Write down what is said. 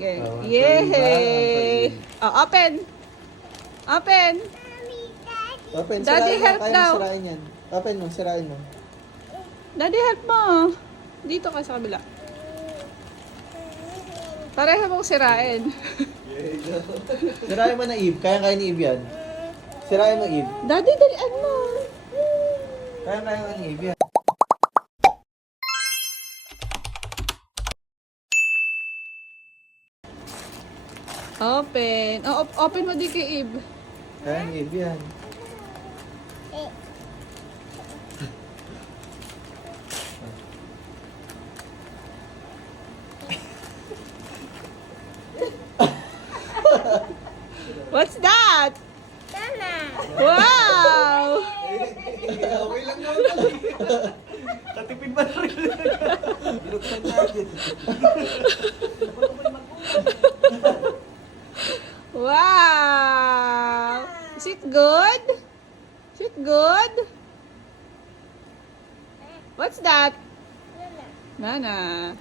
Okay. Oh, Yay! Oh, open! Open! Open, Daddy, sirain mo. help Kaya daw. mo sirain yan. Open mo, sirain mo. Daddy, help mo. Dito ka sa kabila. Pareho mong sirain. Sirain mo na, Eve. Kaya ni Eve yan. Sirain mo, Eve. Daddy, dalian mo. Kaya ni Eve yan. Open. Oh, open mo di kay Eve. Kaya ni Eve yan. What's that? Wow! Okay lang naman. Katipid ba na rin? Binuksan natin. Wow! Is it good? Is it good? What's that? Nana.